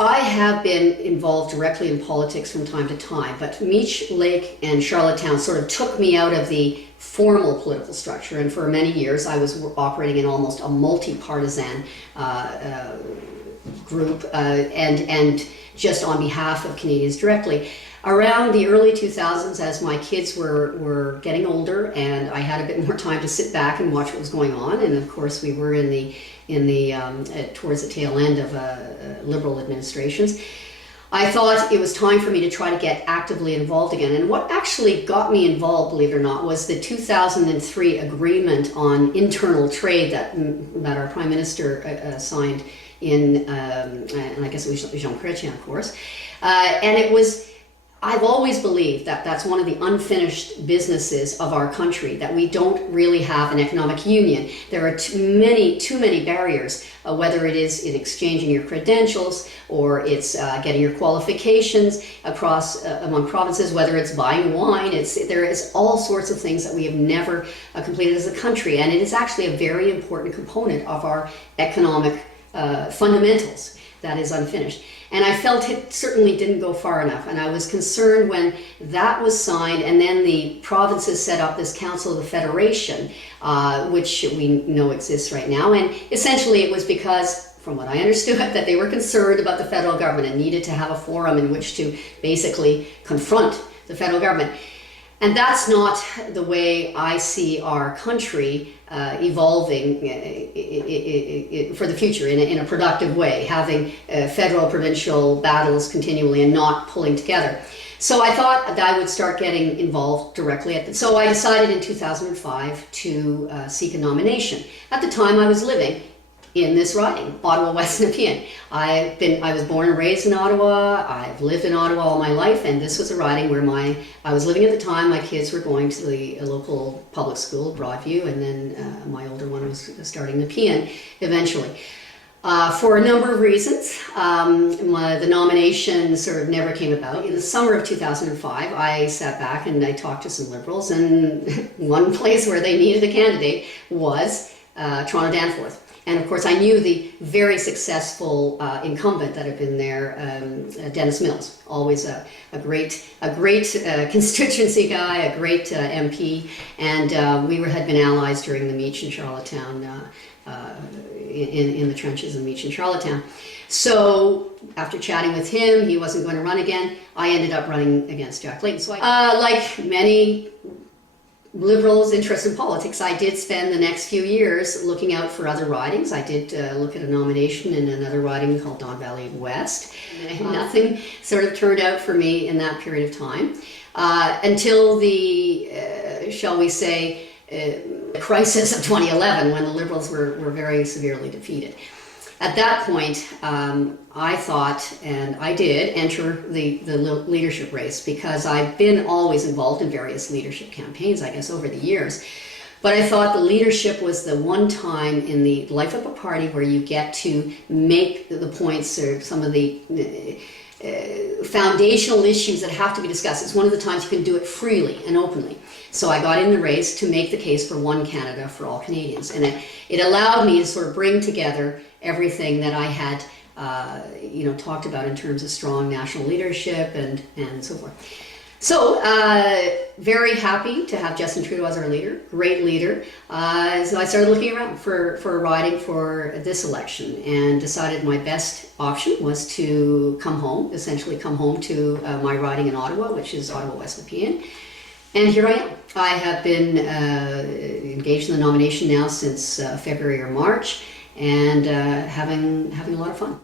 I have been involved directly in politics from time to time, but Meech Lake and Charlottetown sort of took me out of the formal political structure, and for many years I was operating in almost a multi-partisan group and just on behalf of Canadians directly. Around the early 2000s, as my kids were getting older and I had a bit more time to sit back and watch what was going on, and of course we were towards the tail end of Liberal administrations, I thought it was time for me to try to get actively involved again. And what actually got me involved, believe it or not, was the 2003 agreement on internal trade that our Prime Minister signed in, and I guess it was Jean Chrétien, of course, and it was. I've always believed that that's one of the unfinished businesses of our country, that we don't really have an economic union. There are too many barriers, whether it is in exchanging your credentials or it's getting your qualifications across among provinces, whether it's buying wine. There is all sorts of things that we have never completed as a country, and it is actually a very important component of our economic fundamentals that is unfinished. And I felt it certainly didn't go far enough, and I was concerned when that was signed and then the provinces set up this Council of the Federation, which we know exists right now, and essentially it was because, from what I understood, that they were concerned about the federal government and needed to have a forum in which to basically confront the federal government. And that's not the way I see our country evolving for the future in a productive way, having federal, provincial battles continually and not pulling together. So I thought that I would start getting involved directly so I decided in 2005 to seek a nomination. At the time I was living in this riding, Ottawa West Nepean. I was born and raised in Ottawa. I've lived in Ottawa all my life, and this was a riding where I was living at the time. My kids were going to the local public school, Broadview, and then my older one was starting Nepean eventually. For a number of reasons, the nomination sort of never came about. In the summer of 2005, I sat back and I talked to some Liberals, and one place where they needed a candidate was Toronto Danforth. And of course, I knew the very successful incumbent that had been there, Dennis Mills, always a great constituency guy, a great MP, and we had been allies during the Meech and Charlottetown, in the trenches of Meech and Charlottetown. So after chatting with him, he wasn't going to run again. I ended up running against Jack Layton. So like many Liberals interested in politics, I did spend the next few years looking out for other ridings. I did look at a nomination in another riding called Don Valley West. Nothing sort of turned out for me in that period of time until the, shall we say, crisis of 2011, when the Liberals were very severely defeated. At that point, I thought, and I did, enter the leadership race, because I've been always involved in various leadership campaigns, I guess, over the years. But I thought the leadership was the one time in the life of a party where you get to make the points, or some of the foundational issues that have to be discussed. It's one of the times you can do it freely and openly. So I got in the race to make the case for one Canada for all Canadians. And it allowed me to sort of bring together everything that I had talked about in terms of strong national leadership and so forth. So very happy to have Justin Trudeau as our leader, great leader. So I started looking around for a riding for this election, and decided my best option was to essentially come home to my riding in Ottawa, which is Ottawa West Nepean. And here I am. I have been engaged in the nomination now since February or March, and having a lot of fun.